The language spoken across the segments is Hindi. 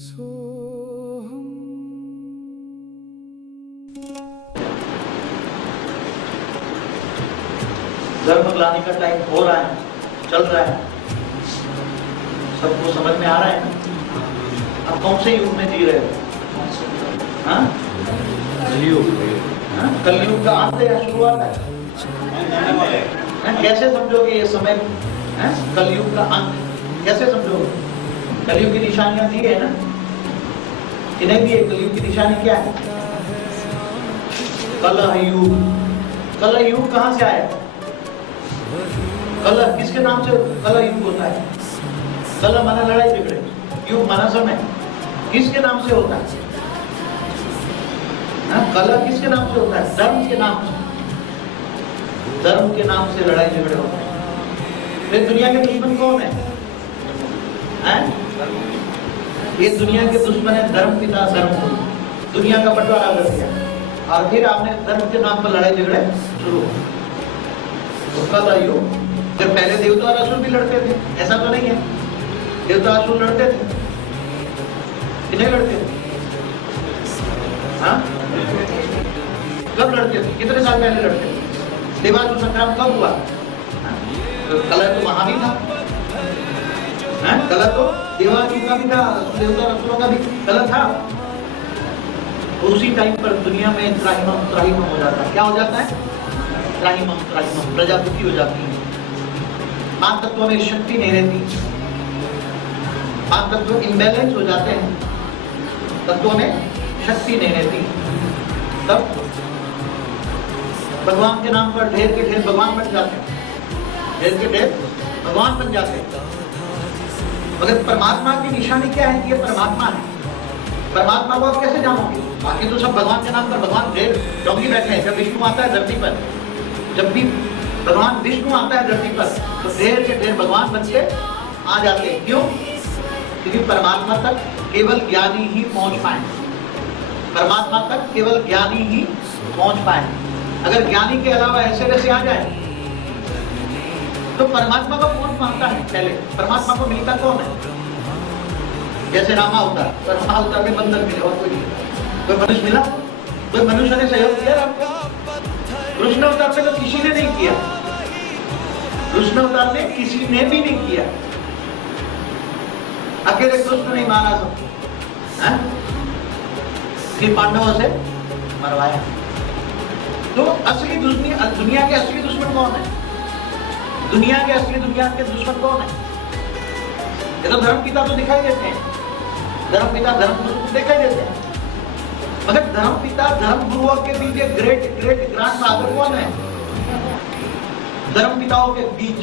धर्म लाने का टाइम हो रहा है, चल रहा है, सबको समझ में आ रहा है ना? अब कौन से युग में जी रहे हो? हाँ? कलयुग का अंत या शुरुआत है? कैसे समझोगे ये समय? कलयुग का अंत कैसे समझोगे? कलयुग की निशानियां दी है ना? कि नहीं दी है? कलयुग की निशानी क्या है? कलह युग। कलह युग कहां से आया? कलह किसके नाम से कलह युग होता है? कलह माना लड़ाई झगड़े, युग माना समय। किसके नाम से होता है? कलह किसके नाम से होता है? धर्म के नाम से। धर्म के नाम से लड़ाई झगड़े होते हैं। ये दुनिया के दुश्मन कौन है? ये दुनिया के दुश्मन है धर्म पिता धर्म। दुनिया का बंटवारा कर दिया और फिर आपने धर्म के नाम पर लड़ाई झगड़े शुरू। तो कलह युग। जब पहले देवता और असुर भी लड़ते थे, ऐसा तो नहीं है? देवता असुर लड़ते थे कि नहीं लड़ते थे? हाँ? कब लड़ते थे? कितने साल पहले लड़ते थे? देवासुर संग्राम कब हुआ? कलह तो वहां भी था। कलह तो देवासुर का भी था, देवता और असुरों का भी कलह था। उसी टाइम पर दुनिया में त्राहिमाम हो जाता है। क्या हो जाता है? त्राहिमाम प्रजापति हो जाती है। पांच तत्वों में शक्ति नहीं रहती। पांच तत्व इम्बैलेंस हो जाते हैं। तत्वों में शक्ति नहीं रहती। तब भगवान के नाम पर ढेर के ढेर भगवान बन जाते हैं। ढेर के ढेर भगवान बन जाते हैं। मगर परमात्मा की निशानी क्या है कि ये परमात्मा है? परमात्मा को आप कैसे जानोगे? बाकी तो सब भगवान के नाम पर भगवान ढेर डोंगी बैठे हैं। जब विष्णु आता है धरती पर, जब भी भगवान विष्णु आता है धरती पर, तो ढेर के ढेर भगवान बन के आ जाते हैं। क्यों? क्योंकि परमात्मा तक केवल ज्ञानी ही पहुंच पाए। परमात्मा तक केवल ज्ञानी ही पहुंच पाए। अगर ज्ञानी के अलावा ऐसे वैसे आ जाए तो परमात्मा को कौन मानता है? पहले परमात्मा को मिलता कौन है? जैसे रामा अवतार, तो रामा अवतार में बंदर मिले और कोई मनुष्य मिला? कोई मनुष्य ने सहयोग किया आपको? कृष्ण अवतार में तो किसी ने नहीं किया। कृष्ण अवतार में किसी ने भी नहीं किया। अकेले कृष्ण नहीं मारा सबको, फिर पांडवों से मरवाया। तो असली दुनिया के असली दुश्मन कौन है? दुनिया के असली दुश्मन कौन है? ये तो धर्म पिता तो दिखाई देते हैं। धर्म पिता धर्म गुरु दिखाई देते हैं। मगर धर्म पिता धर्म गुरुओं के बीच ग्रेट ग्रैंडफादर कौन है? धर्म पिताओं के बीच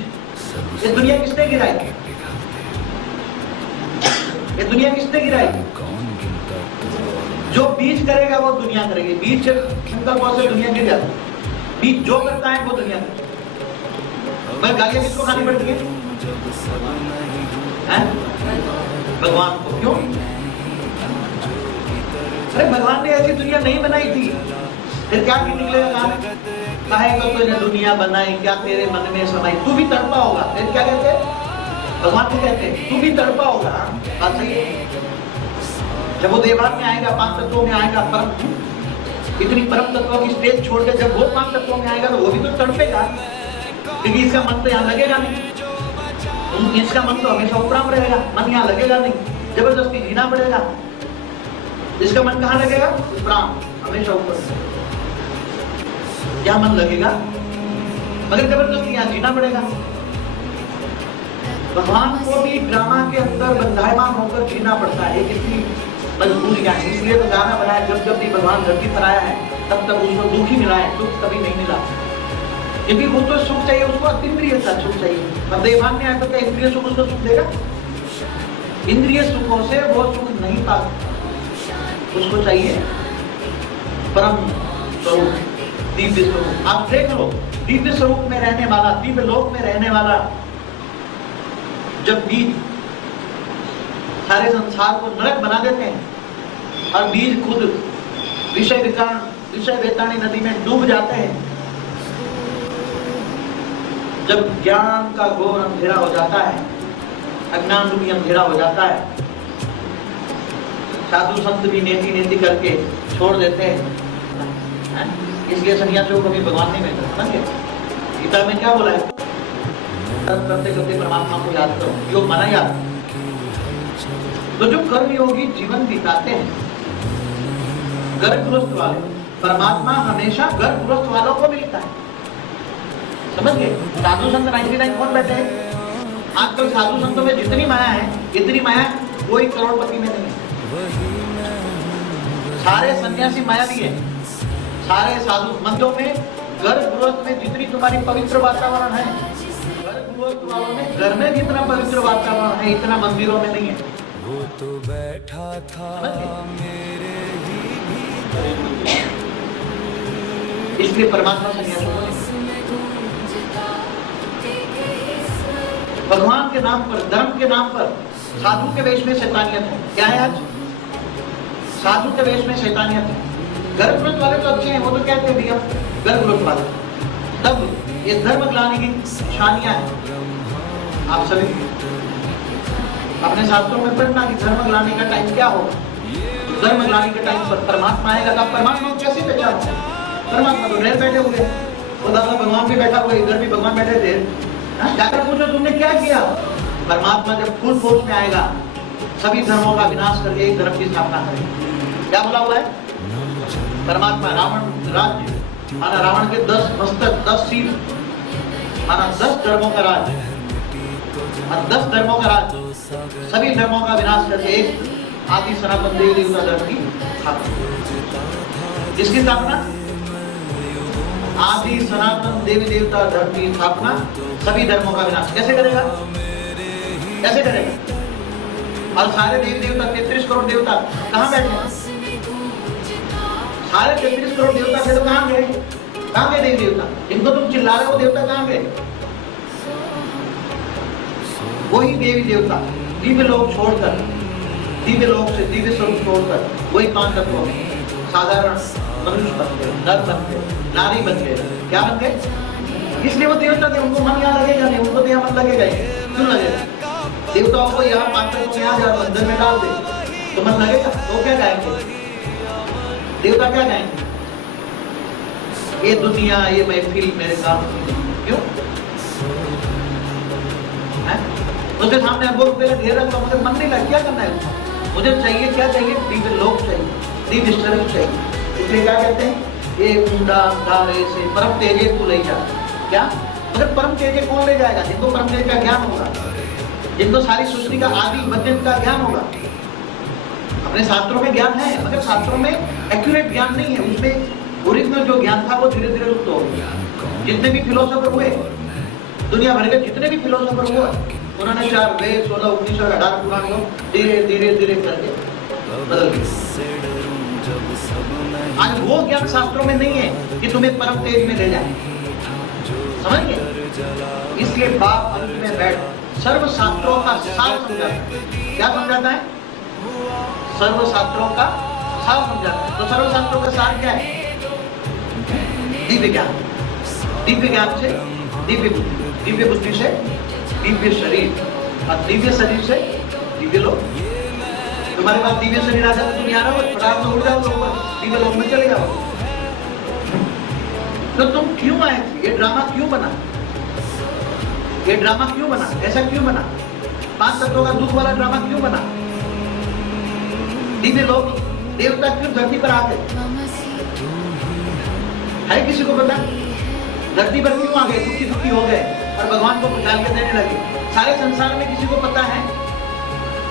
ये दुनिया किसने गिराई? ये दुनिया किसने गिराई? जो बीज करेगा वो दुनिया करेगी। बीज बहुत से दुनिया गिर जाती है। बीज जो करता है वो दुनिया करती है। पर गालियां किसको खानी पड़ती है? भगवान को। क्यों? अरे भगवान ने ऐसी दुनिया नहीं बनाई थी। फिर क्या निकलेगा गाना? कहेगा तूने दुनिया बनाई, क्या तेरे मन में समाई? तू भी तड़पा होगा। फिर क्या कहते हैं? भगवान को कहते हैं तू भी तड़पा होगा। बात सही है। जब वो देवान में आएगा, पांच तत्वों में आएगा, परम इतनी परम तत्वों की स्टेज छोड़ के जब वो पांच तत्वों में आएगा तो वो भी तो तड़पेगा। क्योंकि इसका मन तो यहाँ लगेगा नहीं। इसका मन तो हमेशा उपराम रहेगा। मन यहाँ लगेगा नहीं, जबरदस्ती जीना पड़ेगा। इसका मन कहाँ लगेगा? उपराम, हमेशा ऊपर। यहाँ मन लगेगा मगर जबरदस्ती यहाँ जीना पड़ेगा। भगवान को भी ड्रामा के अंदर बंधायमान होकर जीना पड़ता है। कितनी मजबूरियां। इसलिए तो गाना बनाया, जब भी भगवान धरती पर आया है तब तक उसको दुख ही मिला है, दुख कभी नहीं मिला। क्योंकि वो तो सुख चाहिए उसको, अतीन्द्रिय सुख चाहिए। अब देवान में आए तो क्या इंद्रिय सुख उसको सुख देगा? इंद्रिय सुखों से वो सुख नहीं पाता। उसको चाहिए परम स्वरूप, दिव्य स्वरूप। आप देख लो, दिव्य स्वरूप में रहने वाला, दिव्य लोक में रहने वाला जब बीज सारे संसार को नरक बना देते हैं और बीज खुद विषय वेताणी नदी में डूब जाते हैं, जब ज्ञान का घोर अंधेरा हो जाता है, अज्ञान रूपी अंधेरा हो जाता है, साधु संत भी नेति नेति करके छोड़ देते हैं, इसलिए सन्यासियों को भी भगवान नहीं मिलता। समझे? गीता में क्या बोला है? करते करते परमात्मा को याद करो, योग माना याद। तो जो कर्म योगी जीवन बिताते हैं गर्भगृहस्थ वाले, परमात्मा हमेशा गर्भगृहस्थ वालों को मिलता है। समझ गए? साधु संत 99 कौन बैठे हैं? आजकल साधु संतों में जितनी माया है, इतनी माया कोई करोड़पति में नहीं है। सारे सन्यासी मायावी है, सारे साधु मंदिरों में गर्भगृहस्थ में जितनी तुम्हारी पवित्र वातावरण है, गर्भगृहस्थ वालों में घर में जितना पवित्र वातावरण है, इतना मंदिरों में नहीं है। वो तो बैठा था मेरे ही, इसलिए परमात्मा सन्यासी भगवान के नाम पर, धर्म के नाम पर साधु के वेश में शैतानियत है। क्या है आज? साधु के वेश में शैतानियत है। गर्भगृहस्थ वाले तो अच्छे हैं, वो तो कहते हैं भैया गर्भगृहस्थ वाले। तब ये धर्म ग्लानि की निशानियां हैं। आप सभी अपने शास्त्रों में पढ़ना कि धर्म ग्लानि का टाइम क्या होगा। धर्म ग्लानि के टाइम पर परमात्मा आएगा। तब परमात्मा को कैसे पहचानो? परमात्मा तो ढेर बैठे हुए, वो दादा भगवान भी बैठा हुआ, इधर भी भगवान बैठे थे। जाकर पूछो तुमने क्या किया? परमात्मा जब फुल फोर्स में आएगा, सभी धर्मों का विनाश करके एक धर्म की स्थापना करेगा। क्या बोला हुआ है? परमात्मा रावण राज्य माना, रावण के 10 मस्तक 10 सील माना, 10 धर्मों का राज, 10 धर्मों का राज, सभी धर्मों का विनाश करके एक आदि सनातन देवी देवता धर्म की स्थापना। जिसकी स्थापना आदि सनातन देवी देवता धर्म की स्थापना, सभी धर्मों का विनाश कैसे करेगा? कैसे करेगा? और सारे देवी देवता 33 करोड़ देवता कहाँ बैठे हैं? सारे 33 करोड़ देवता थे तो कहाँ गए? कहाँ गए देवी देवता? इनको तुम चिल्ला रहे हो, देवता कहाँ गए? वही देवी देवता दिव्य लोक छोड़कर, दिव्य लोक से दिव्य स्वरूप छोड़कर वही 5 तत्वों में साधारण मनुष्य बन गए, नर बन गए, नारी बन गए। क्या बन गए? इसलिए वो देवता थे, उनको मन यहाँ लगेगा नहीं, उनको तो यहाँ मन लगेगा। क्यों लगेगा? देवताओं को यहाँ 5 तत्वों में यहाँ जा मंदिर में डाल दे तो मन लगेगा। तो क्या गाएंगे देवता? क्या गाएंगे? ये दुनिया, ये महफिल मेरे काम की। क्यों? उसके सामने वो रुपये ढेर रखा, मुझे मन नहीं लगा। क्या करना है? मुझे चाहिए, क्या चाहिए? दिव्य लोक चाहिए, दिव्य स्वरूप चाहिए। इसलिए क्या कहते हैं? ये मुंडा धारे से परम तेजे को ले जा। क्या? मगर परम तेजे कौन ले जाएगा? जिनको परम तेज का ज्ञान होगा, जिनको सारी सृष्टि का आदि मध्य का ज्ञान होगा। अपने शास्त्रों में ज्ञान है, मगर शास्त्रों में एक्यूरेट ज्ञान नहीं है। उसमें ओरिजिनल जो ज्ञान था वो धीरे धीरे लुप्त हो गया। जितने भी फिलोसोफर हुए, दुनिया भर के जितने भी फिलोसोफर हुए, उन्होंने 4 वेद 16 19 और 18 पुराण को धीरे धीरे धीरे करके बदल दिया। आज वो ज्ञान शास्त्रों में नहीं है कि तुम्हें परम तेज में ले जाए। समझ गए? इसलिए बाप अंत में बैठ सर्व शास्त्रों का सार समझाता है। क्या समझाता है? सर्व शास्त्रों का सार समझाता है। तो सर्व शास्त्रों का सार क्या है? दिव्य ज्ञान। दिव्य ज्ञान से दिव्य बुद्धि, दिव्य बुद्धि से दिव्य शरीर, और दिव्य शरीर से दिव्य लोक। तुम्हारे पास दिव्य शरीर आ जाए तो तुम यहाँ रहो, फटाक से उड़ जाओ, दिव्य लोक में चले जाओ। तो तुम क्यों आए थे? ये ड्रामा क्यों बना? ये ड्रामा क्यों बना? ऐसा क्यों बना? 5 तत्वों का दुख वाला ड्रामा क्यों बना? दिव्य लोक देवता क्यों धरती पर आ गए? है किसी को पता? धरती पर क्यों आ गए? दुखी दुखी हो गए और भगवान को गाल के देने लगे। सारे संसार में किसी को पता है?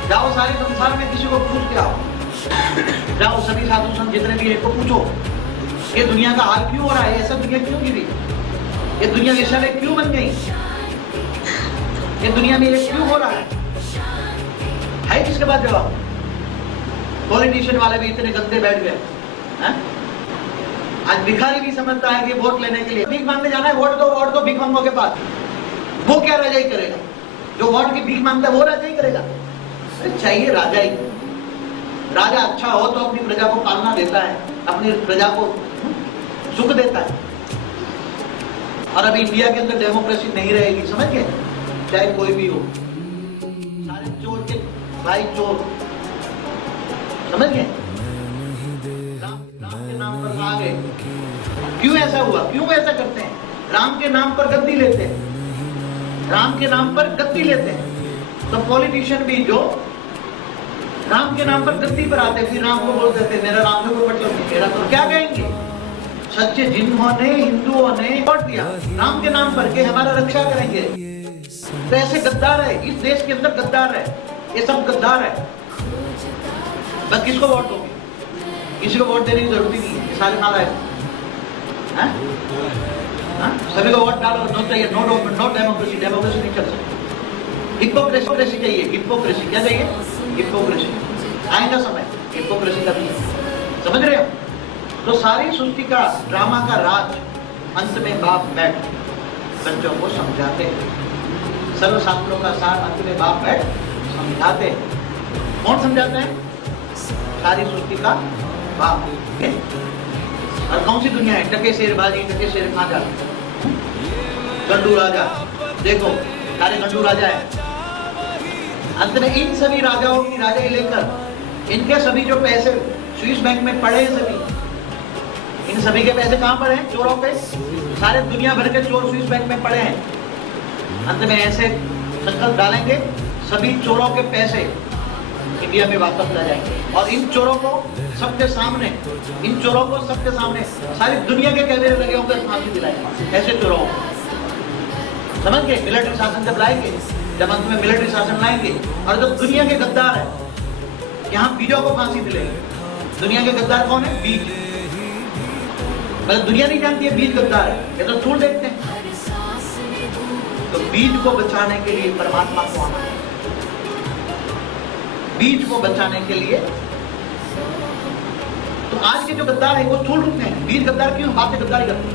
जाओ सारे संसार में किसी को पूछ के आओ। जाओ सभी साधु संत जितने भी है को पूछो, ये दुनिया का हाल क्यों हो रहा है? ऐसा दुनिया क्यों गिरी? ये दुनिया वैशाले क्यों बन गई? ये दुनिया में ये क्यों हो रहा है किसके पास जवाब? पॉलिटिशियन वाले भी इतने गंदे बैठ गए। आज भिखारी भी समझता है कि वोट लेने के लिए भीख मांगने जाना है, वोट दो भीख मांगो के पास। वो क्या राजा ही करेगा? जो वोट की भीख मांगता है वो राजा ही करेगा? चाहिए राजा ही। राजा अच्छा हो तो अपनी प्रजा को पालना देता है, अपनी प्रजा को सुख देता है। और अभी इंडिया के अंदर डेमोक्रेसी नहीं रहेगी, समझ गए? चाहे कोई भी हो, सारे चोर के भाई चोर, समझ गए? राम के नाम पर आ गए। क्यों ऐसा हुआ? क्यों ऐसा करते हैं? राम के नाम पर गद्दी लेते हैं, राम के नाम पर गद्दी लेते हैं। तो पॉलिटिशियन भी जो राम के नाम पर गद्दी पर आते, फिर राम को बोल देते मेरा राम से कोई मतलब नहीं, मेरा तो क्या कहेंगे? सच्चे जिन्होंने हिंदुओं ने वोट दिया राम के नाम पर के हमारा रक्षा करेंगे, तो ऐसे गद्दार है इस देश के अंदर, गद्दार है, ये सब गद्दार है। बस किसको वोट दोगे? किसी को वोट देने की जरूरत ही नहीं है, सारे नालायक हैं। सभी को वोट डालो, नो चाहिए, नो डेमोक्रेसी, डेमोक्रेसी नहीं चल सकती। हिपोक्रेसी चाहिए, हिपोक्रेसी क्या चाहिए? हिपोक्रेसी। आएगा समय हिपोक्रेसी का भी, समझ रहे हो? तो सारी सृष्टि का ड्रामा का राज अंत में बाप बैठ बच्चों को समझाते हैं, सर्वशास्त्रों का सार अंत में बाप बैठ समझाते हैं। कौन समझाते हैं? सारी सृष्टि का बाप। और कौन सी दुनिया है? टके शेरबाजी, टके शेर खाजा, गंडू राजा, देखो सारे गंडू राजा है। अंत में इन सभी राजाओं की राजाई लेकर इनके सभी जो पैसे स्विस बैंक में पड़े हैं, सभी इन सभी के पैसे कहां पर हैं? चोरों के। सारे दुनिया भर के चोर स्विस बैंक में पड़े हैं। अंत में ऐसे संकल्प डालेंगे सभी चोरों के पैसे इंडिया में वापस ला जाएंगे, और इन चोरों को सबके सामने, इन चोरों को सबके सामने सारी दुनिया के कैमरे लगे होंगे, फांसी दिलाएंगे ऐसे चोरों को। समझ गए? मिलिट्री शासन जब लाएंगे, जब अंत में मिलिट्री शासन लाएंगे, और जब दुनिया के गद्दार है यहाँ बीजों को फांसी दिलाएंगे। दुनिया के गद्दार कौन है? बीज। मतलब दुनिया नहीं जानती है बीज गद्दार है, ये तो स्थूल देखते हैं। तो बीज को बचाने के लिए परमात्मा को आना है, बीज को बचाने के लिए। तो आज के जो गद्दार है वो स्थूल रूप में है, बीज गद्दार क्यों? बात से गद्दारी करते हैं।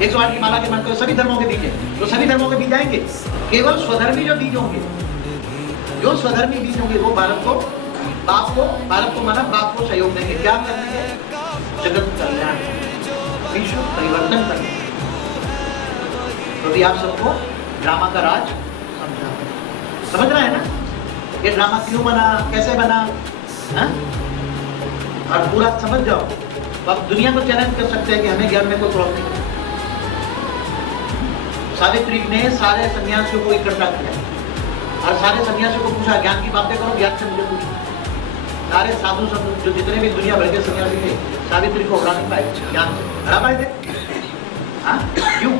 108 की माला के मंत्र सभी धर्मों के बीज है, तो सभी धर्मों के बीज आएंगे। केवल स्वधर्मी जो बीज होंगे, जो स्वधर्मी बीज होंगे वो भारत को माना बाप को सहयोग देंगे। क्या करेंगे? जगत कल्याण, विश्व परिवर्तन करने। तो भी आप सबको ड्रामा का राज समझ रहे हैं ना? ये ड्रामा क्यों बना, कैसे बना, है? और पूरा समझ जाओ तो आप दुनिया को चैलेंज कर सकते हैं कि हमें ज्ञान में कोई प्रॉब्लम नहीं। सावित्री ने सारे सन्यासियों को इकट्ठा किया और सारे सन्यासियों को पूछा ज्ञान की बातें करो, ज्ञान से मुझे पूछो। सारे साधु संत जो जितने भी दुनिया भर के सन्यासी थे सावित्री को हरा नहीं पाए, ज्ञान से हरा पाए थे। हाँ, क्यों?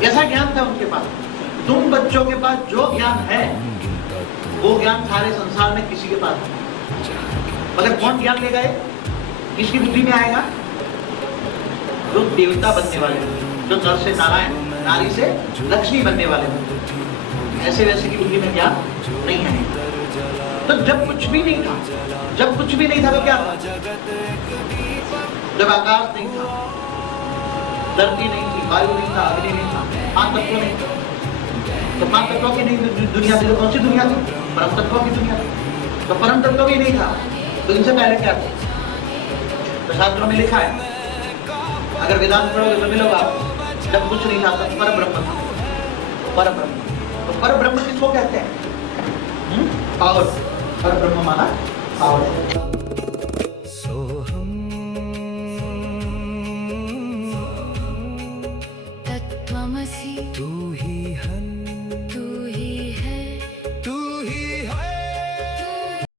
कैसा ज्ञान था उनके पास? तुम बच्चों के पास जो ज्ञान है वो ज्ञान सारे संसार में किसी के पास नहीं। मगर कौन ज्ञान ले गए? किसकी बुद्धि में आएगा? जो देवता बनने वाले, जो नर से नारायण, नारी से लक्ष्मी बनने वाले, ऐसे वैसे की बुद्धि में ज्ञान नहीं है। तो जब कुछ भी नहीं था, तो क्या था? जब आकाश नहीं था, धरती नहीं थी, वायु नहीं था, अग्नि नहीं था, 5 तत्व नहीं था, तो 5 तत्वों की नहीं दुनिया थी। तो कौन सी दुनिया थी? परम तत्वों की दुनिया थी। तो परम तत्व भी नहीं था, तो इनसे पहले क्या था? तो शास्त्रों में लिखा है, अगर वेदांत पढ़ोगे तो मिलोगा आपको, जब कुछ नहीं था तब पर ब्रह्म था। पर ब्रह्म, तो पर ब्रह्म किसको कहते हैं? पावर। पर ब्रह्म माना पावर।